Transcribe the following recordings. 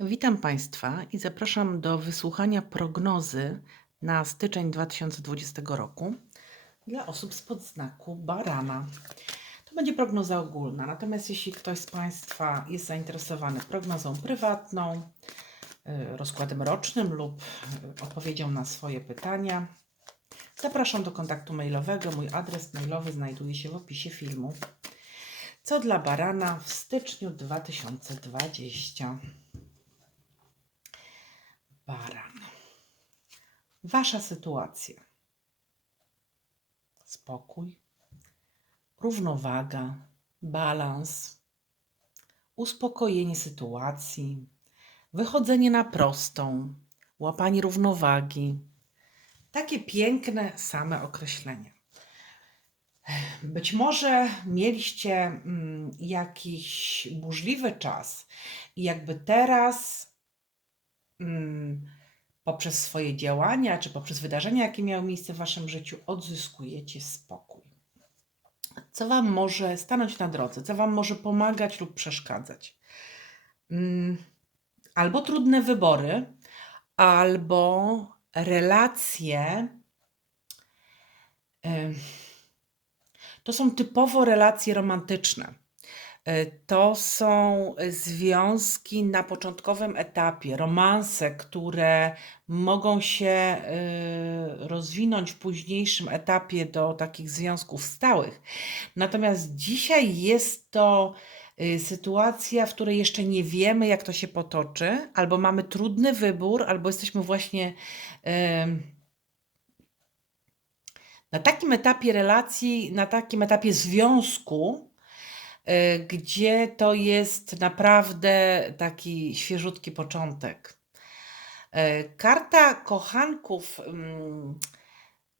Witam Państwa i zapraszam do wysłuchania prognozy na styczeń 2020 roku dla osób spod znaku barana. To będzie prognoza ogólna, natomiast jeśli ktoś z Państwa jest zainteresowany prognozą prywatną, y, rozkładem rocznym lub y, odpowiedzią na swoje pytania, zapraszam do kontaktu mailowego. Mój adres mailowy znajduje się w opisie filmu. Co dla barana w styczniu 2020? Baran. Wasza sytuacja. Spokój, równowaga, balans, uspokojenie sytuacji, wychodzenie na prostą, łapanie równowagi. Takie piękne same określenia. Być może mieliście mm, jakiś burzliwy czas i jakby teraz poprzez swoje działania czy poprzez wydarzenia, jakie miały miejsce w waszym życiu, odzyskujecie spokój. Co wam może stanąć na drodze, co wam może pomagać lub przeszkadzać? Mm, Albo trudne wybory, albo relacje. To są typowo relacje romantyczne. E, To są związki na początkowym etapie, romanse, które mogą się e, rozwinąć w późniejszym etapie do takich związków stałych. Natomiast dzisiaj jest to e, sytuacja, w której jeszcze nie wiemy, jak to się potoczy, albo mamy trudny wybór, albo jesteśmy właśnie na takim etapie relacji, na takim etapie związku, gdzie to jest naprawdę taki świeżutki początek. Y, Karta kochanków, mm,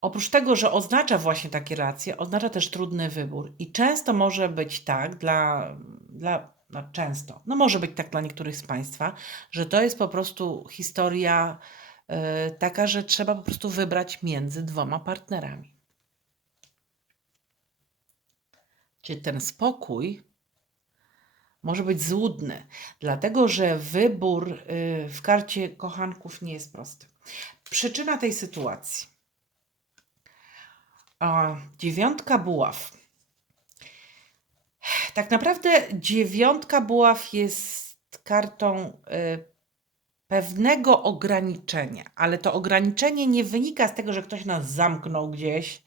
oprócz tego, że oznacza właśnie takie relacje, oznacza też trudny wybór. I często może być tak dla, dla no często, no może być tak dla niektórych z Państwa, że to jest po prostu historia y, taka, że trzeba po prostu wybrać między dwoma partnerami. Czyli ten spokój może być złudny, dlatego że wybór y, w karcie kochanków nie jest prosty. Przyczyna tej sytuacji. A, dziewiątka buław. Tak naprawdę dziewiątka buław jest kartą y, pewnego ograniczenia, ale to ograniczenie nie wynika z tego, że ktoś nas zamknął gdzieś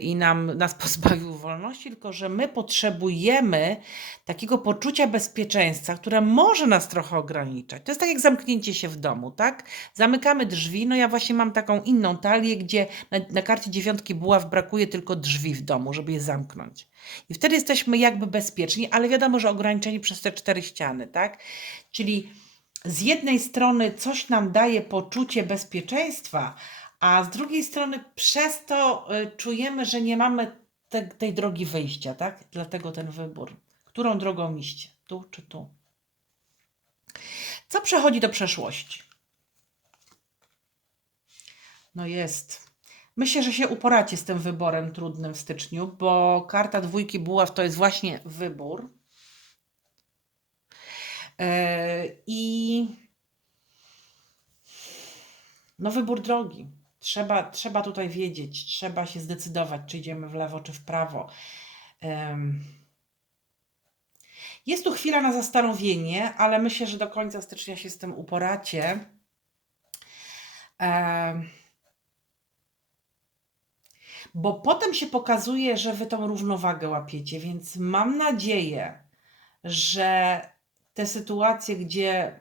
i nam, nas pozbawił wolności, tylko że my potrzebujemy takiego poczucia bezpieczeństwa, które może nas trochę ograniczać. To jest tak jak zamknięcie się w domu, tak? Zamykamy drzwi, no ja właśnie mam taką inną talię, gdzie na, na karcie dziewiątki buław brakuje tylko drzwi w domu, żeby je zamknąć. I wtedy jesteśmy jakby bezpieczni, ale wiadomo, że ograniczeni przez te cztery ściany, tak? Czyli z jednej strony coś nam daje poczucie bezpieczeństwa, a z drugiej strony przez to y, czujemy, że nie mamy te, tej drogi wyjścia, tak? Dlatego ten wybór. Którą drogą iść? Tu czy tu? Co przechodzi do przeszłości? No jest. Myślę, że się uporacie z tym wyborem trudnym w styczniu, bo karta dwójki buław to jest właśnie wybór. E, I no wybór drogi. Trzeba, trzeba tutaj wiedzieć, trzeba się zdecydować, czy idziemy w lewo, czy w prawo. Jest tu chwila na zastanowienie, ale myślę, że do końca stycznia się z tym uporacie. Bo potem się pokazuje, że wy tą równowagę łapiecie, więc mam nadzieję, że te sytuacje, gdzie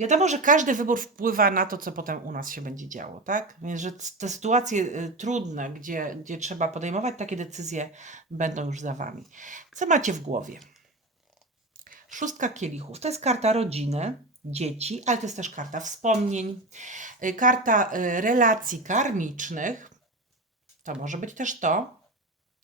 wiadomo, że każdy wybór wpływa na to, co potem u nas się będzie działo, tak? Więc, że te sytuacje y, trudne, gdzie, gdzie trzeba podejmować takie decyzje, będą już za wami. Co macie w głowie? Szóstka kielichów to jest karta rodziny, dzieci, ale to jest też karta wspomnień, y, karta y, relacji karmicznych. To może być też to,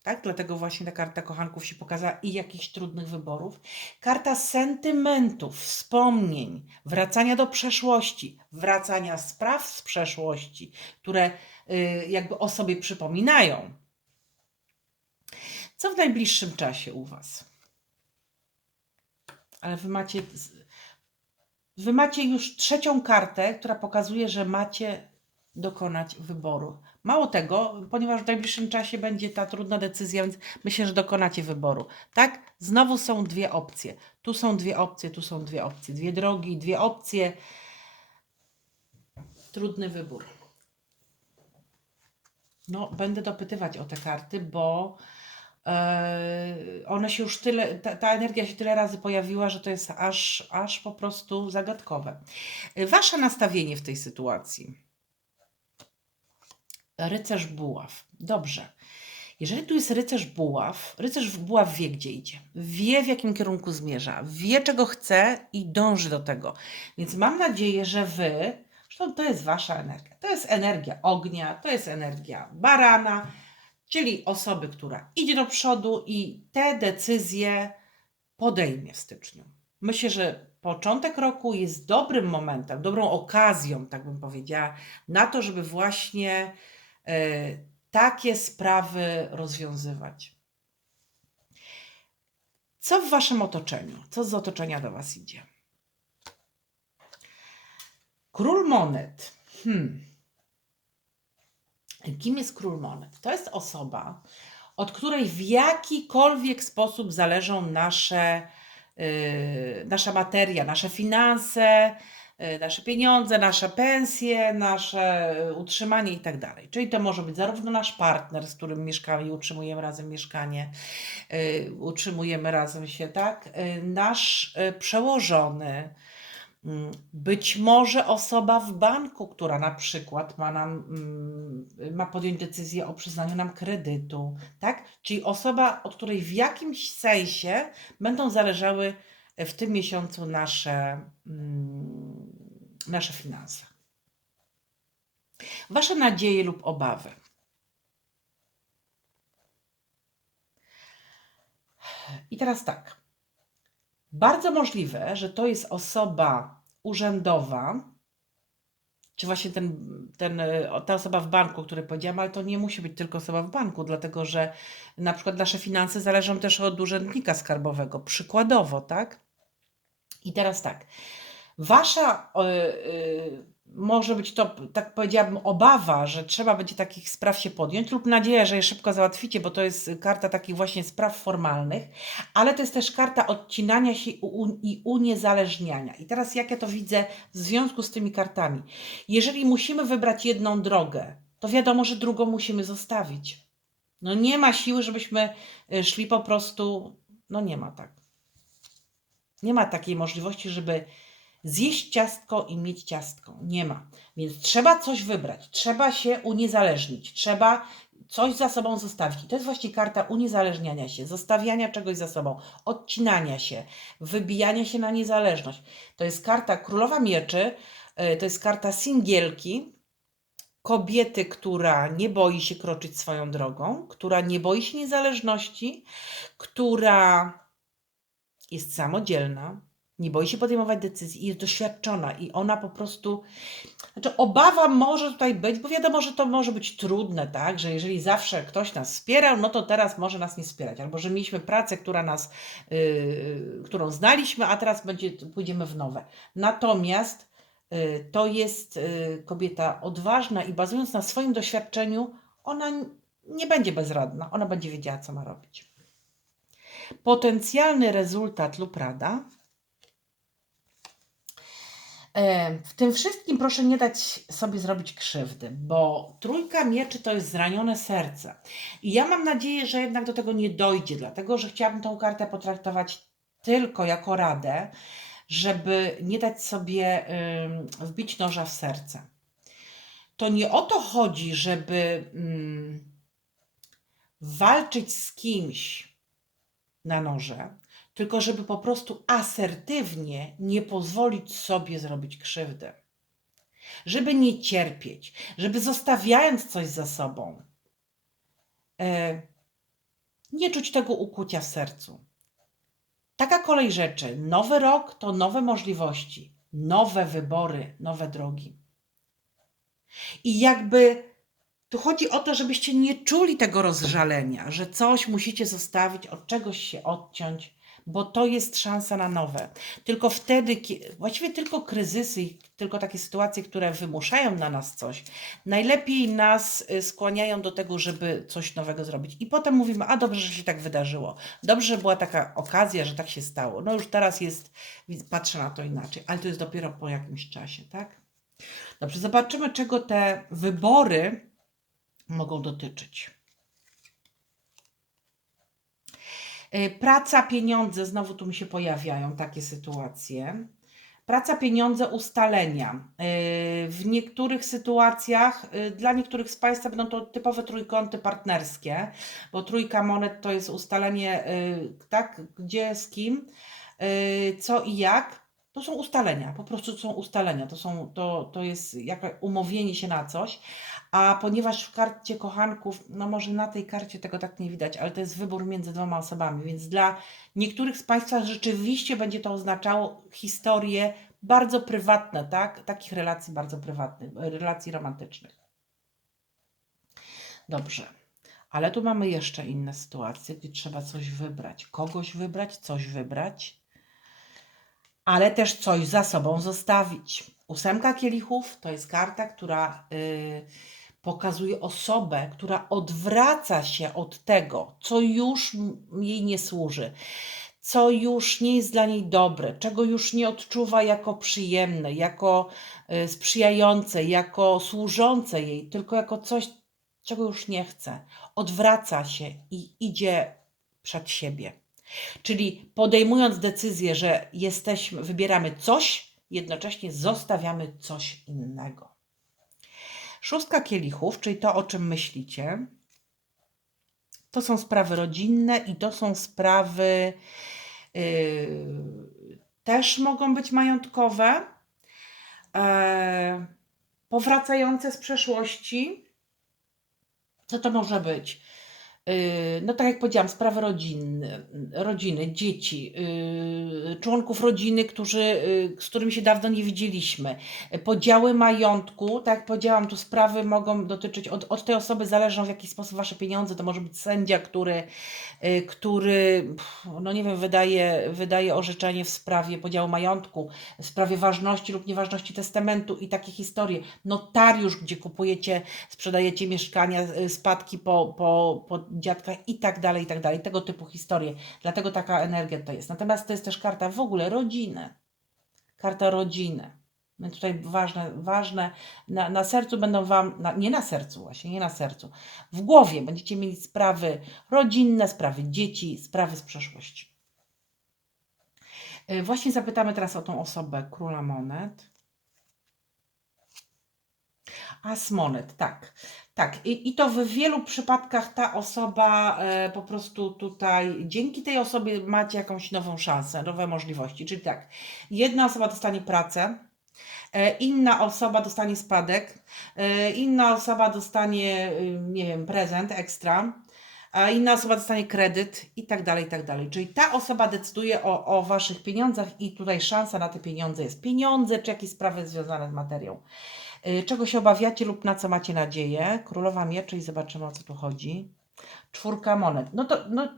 tak? Dlatego właśnie ta karta kochanków się pokazała i jakichś trudnych wyborów. Karta sentymentów, wspomnień, wracania do przeszłości, wracania spraw z przeszłości, które y, jakby o sobie przypominają. Co w najbliższym czasie u Was? Ale Wy macie Wy macie już trzecią kartę, która pokazuje, że macie dokonać wyboru. Mało tego, ponieważ w najbliższym czasie będzie ta trudna decyzja, więc myślę, że dokonacie wyboru. Tak? Znowu są dwie opcje. Tu są dwie opcje, tu są dwie opcje. Dwie drogi, dwie opcje. Trudny wybór. No, będę dopytywać o te karty, bo e, one się już tyle, ta, ta energia się tyle razy pojawiła, że to jest aż, aż po prostu zagadkowe. Wasze nastawienie w tej sytuacji. Rycerz buław. Dobrze. Jeżeli tu jest rycerz buław, rycerz buław wie, gdzie idzie. Wie, w jakim kierunku zmierza. Wie, czego chce i dąży do tego. Więc mam nadzieję, że wy, zresztą to jest wasza energia. To jest energia ognia, to jest energia barana, czyli osoby, która idzie do przodu i te decyzje podejmie w styczniu. Myślę, że początek roku jest dobrym momentem, dobrą okazją, tak bym powiedziała, na to, żeby właśnie takie sprawy rozwiązywać. Co w waszym otoczeniu? Co z otoczenia do was idzie? Król monet. Hmm. Kim jest król monet? To jest osoba, od której w jakikolwiek sposób zależą nasze, yy, nasza materia, nasze finanse, nasze pieniądze, nasze pensje, nasze utrzymanie i tak dalej. Czyli to może być zarówno nasz partner, z którym mieszkamy i utrzymujemy razem mieszkanie, yy, utrzymujemy razem się, tak? Nasz przełożony, Mm, Być może osoba w banku, która na przykład ma, nam, mm, ma podjąć decyzję o przyznaniu nam kredytu, tak? Czyli osoba, od której w jakimś sensie będą zależały w tym miesiącu nasze, mm, nasze finanse. Wasze nadzieje lub obawy. I teraz tak. Bardzo możliwe, że to jest osoba urzędowa, czy właśnie ten, ten, ta osoba w banku, o której powiedziałam, ale to nie musi być tylko osoba w banku, dlatego że na przykład nasze finanse zależą też od urzędnika skarbowego, przykładowo, tak? I teraz tak. Wasza y, y, może być to, tak powiedziałabym, obawa, że trzeba będzie takich spraw się podjąć, lub nadzieja, że je szybko załatwicie, bo to jest karta takich właśnie spraw formalnych, ale to jest też karta odcinania się i uniezależniania. I teraz jak ja to widzę w związku z tymi kartami? Jeżeli musimy wybrać jedną drogę, to wiadomo, że drugą musimy zostawić. No nie ma siły, żebyśmy y, szli po prostu, no nie ma tak. Nie ma takiej możliwości, żeby zjeść ciastko i mieć ciastko. Nie ma. Więc trzeba coś wybrać, trzeba się uniezależnić, trzeba coś za sobą zostawić. I to jest właśnie karta uniezależniania się, zostawiania czegoś za sobą, odcinania się, wybijania się na niezależność. To jest karta Królowa Mieczy, y, to jest karta singielki, kobiety, która nie boi się kroczyć swoją drogą, która nie boi się niezależności, która jest samodzielna, nie boi się podejmować decyzji jest doświadczona i ona po prostu, znaczy obawa może tutaj być, bo wiadomo, że to może być trudne, tak, że jeżeli zawsze ktoś nas wspierał, no to teraz może nas nie wspierać, albo że mieliśmy pracę, która nas, yy, którą znaliśmy, a teraz będzie, pójdziemy w nowe. Natomiast yy, to jest yy, kobieta odważna i bazując na swoim doświadczeniu, ona nie będzie bezradna, ona będzie wiedziała, co ma robić. Potencjalny rezultat lub rada W tym wszystkim proszę nie dać sobie zrobić krzywdy, bo trójka mieczy to jest zranione serce. I ja mam nadzieję, że jednak do tego nie dojdzie, dlatego że chciałabym tą kartę potraktować tylko jako radę, żeby nie dać sobie wbić noża w serce. To nie o to chodzi, żeby walczyć z kimś na noże, tylko żeby po prostu asertywnie nie pozwolić sobie zrobić krzywdę. Żeby nie cierpieć, żeby zostawiając coś za sobą, e, nie czuć tego ukłucia w sercu. Taka kolej rzeczy. Nowy rok to nowe możliwości, nowe wybory, nowe drogi. I jakby tu chodzi o to, żebyście nie czuli tego rozżalenia, że coś musicie zostawić, od czegoś się odciąć, bo to jest szansa na nowe. Tylko wtedy, właściwie tylko kryzysy, tylko takie sytuacje, które wymuszają na nas coś, najlepiej nas y, skłaniają do tego, żeby coś nowego zrobić. I potem mówimy, a dobrze, że się tak wydarzyło. Dobrze, że była taka okazja, że tak się stało. No już teraz jest, patrzę na to inaczej, ale to jest dopiero po jakimś czasie, tak? Dobrze, zobaczymy, czego te wybory mogą dotyczyć. Y, Praca, pieniądze, znowu tu mi się pojawiają takie sytuacje. Praca, pieniądze, ustalenia. Y, W niektórych sytuacjach, y, dla niektórych z Państwa będą to typowe trójkąty partnerskie, bo trójka monet to jest ustalenie, y, tak, gdzie, z kim, y, co i jak. To są ustalenia, po prostu to są ustalenia, to, są, to, to jest jakaś umówienie się na coś. A ponieważ w karcie kochanków, no może na tej karcie tego tak nie widać, ale to jest wybór między dwoma osobami, więc dla niektórych z Państwa rzeczywiście będzie to oznaczało historie bardzo prywatne, tak? Takich relacji bardzo prywatnych, relacji romantycznych. Dobrze. Ale tu mamy jeszcze inne sytuacje, gdzie trzeba coś wybrać. Kogoś wybrać, coś wybrać, ale też coś za sobą zostawić. Ósemka kielichów to jest karta, która y, pokazuje osobę, która odwraca się od tego, co już jej nie służy, co już nie jest dla niej dobre, czego już nie odczuwa jako przyjemne, jako y, sprzyjające, jako służące jej, tylko jako coś, czego już nie chce. Odwraca się i idzie przed siebie. Czyli podejmując decyzję, że jesteśmy, wybieramy coś, jednocześnie zostawiamy coś innego. Szóstka kielichów, czyli to, o czym myślicie, to są sprawy rodzinne i to są sprawy yy, też mogą być majątkowe, e, powracające z przeszłości. Co to może być? Yy, No tak jak powiedziałam, sprawy rodziny, rodziny dzieci, yy, członków rodziny, którzy, yy, z którymi się dawno nie widzieliśmy. Podziały majątku, tak jak powiedziałam, tu sprawy mogą dotyczyć, od, od tej osoby zależą w jaki sposób wasze pieniądze, to może być sędzia, który, który no nie wiem, wydaje, wydaje orzeczenie w sprawie podziału majątku, w sprawie ważności lub nieważności testamentu i takie historie. Notariusz, gdzie kupujecie, sprzedajecie mieszkania, spadki po, po, po dziadkach i tak dalej, i tak dalej. Tego typu historie. Dlatego taka energia to jest. Natomiast to jest też karta w ogóle rodziny. Karta rodziny. Tutaj ważne, ważne na, na sercu będą Wam, na, nie na sercu właśnie, nie na sercu, w głowie będziecie mieli sprawy rodzinne, sprawy dzieci, sprawy z przeszłości. Y, Właśnie zapytamy teraz o tą osobę króla monet. As monet, tak. Tak, i, i to w wielu przypadkach ta osoba e, po prostu tutaj, dzięki tej osobie macie jakąś nową szansę, nowe możliwości. Czyli tak, jedna osoba dostanie pracę, e, inna osoba dostanie spadek, e, inna osoba dostanie, y, nie wiem, prezent ekstra, a inna osoba dostanie kredyt i tak dalej, i tak dalej. Czyli ta osoba decyduje o, o waszych pieniądzach i tutaj szansa na te pieniądze jest. Pieniądze czy jakieś sprawy związane z materią. Y, Czego się obawiacie lub na co macie nadzieję? Królowa mieczy i zobaczymy o co tu chodzi. Czwórka monet. No to no,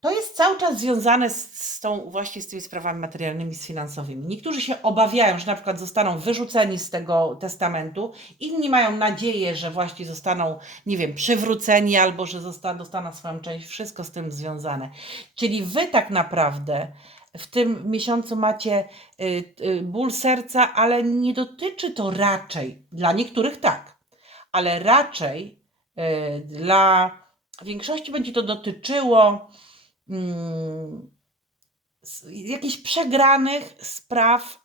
to jest cały czas związane z, z tą właśnie z tymi sprawami materialnymi, z finansowymi. Niektórzy się obawiają, że na przykład zostaną wyrzuceni z tego testamentu, inni mają nadzieję, że właśnie zostaną, nie wiem, przywróceni albo że zosta, dostaną swoją część. Wszystko z tym związane. Czyli wy tak naprawdę w tym miesiącu macie y, y, ból serca, ale nie dotyczy to raczej, dla niektórych tak, ale raczej y, dla większości będzie to dotyczyło mm, jakichś przegranych spraw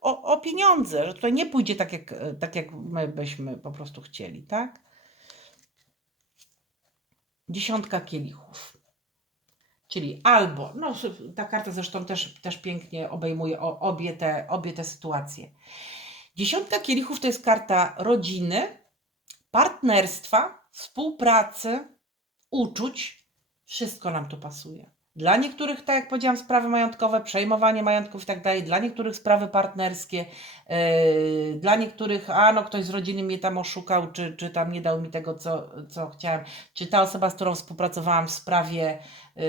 o, o pieniądze, że tutaj nie pójdzie tak jak, tak, jak my byśmy po prostu chcieli, tak? Dziesiątka kielichów. Czyli albo, no ta karta zresztą też, też pięknie obejmuje obie, te, obie te sytuacje. Dziesiątka kielichów to jest karta rodziny, partnerstwa, współpracy, uczuć. Wszystko nam tu pasuje. Dla niektórych, tak jak powiedziałam, sprawy majątkowe, przejmowanie majątków i tak dalej, dla niektórych sprawy partnerskie, yy, dla niektórych, a no ktoś z rodziny mnie tam oszukał, czy, czy tam nie dał mi tego, co, co chciałem, czy ta osoba, z którą współpracowałam w sprawie, yy,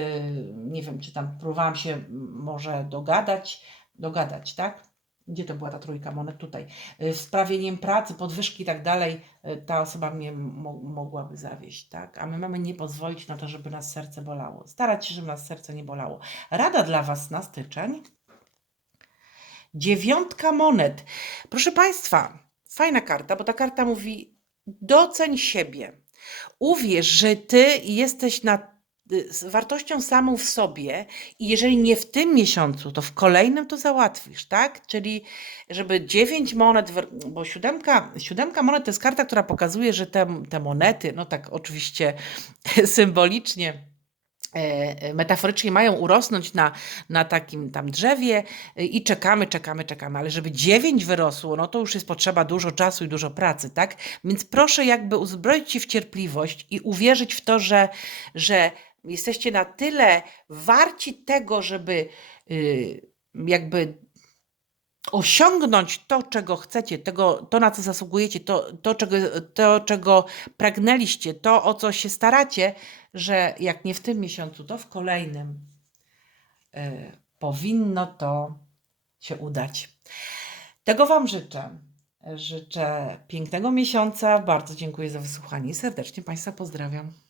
nie wiem, czy tam próbowałam się może dogadać, dogadać, tak? Gdzie to była ta trójka monet? Tutaj. W sprawie, nie wiem, pracy, podwyżki i tak dalej, yy, ta osoba mnie mo mogłaby zawieść, tak? A my mamy nie pozwolić na to, żeby nas serce bolało. Starać się, żeby nas serce nie bolało. Rada dla Was na styczeń. Dziewiątka monet. Proszę Państwa, fajna karta, bo ta karta mówi doceń siebie. Uwierz, że Ty jesteś na, y, z wartością samą w sobie i jeżeli nie w tym miesiącu, to w kolejnym to załatwisz, tak? Czyli żeby dziewięć monet, bo siódemka, siódemka monet to jest karta, która pokazuje, że te, te monety, no tak oczywiście symbolicznie, e, e, metaforycznie mają urosnąć na, na takim tam drzewie e, i czekamy, czekamy, czekamy, ale żeby dziewięć wyrosło, no to już jest potrzeba dużo czasu i dużo pracy, tak? Więc proszę jakby uzbroić się w cierpliwość i uwierzyć w to, że, że jesteście na tyle warci tego, żeby y, jakby osiągnąć to, czego chcecie, tego, to, na co zasługujecie, to, to, czego, to, czego pragnęliście, to, o co się staracie, że jak nie w tym miesiącu, to w kolejnym y, powinno to się udać. Tego Wam życzę. Życzę pięknego miesiąca. Bardzo dziękuję za wysłuchanie i serdecznie Państwa pozdrawiam.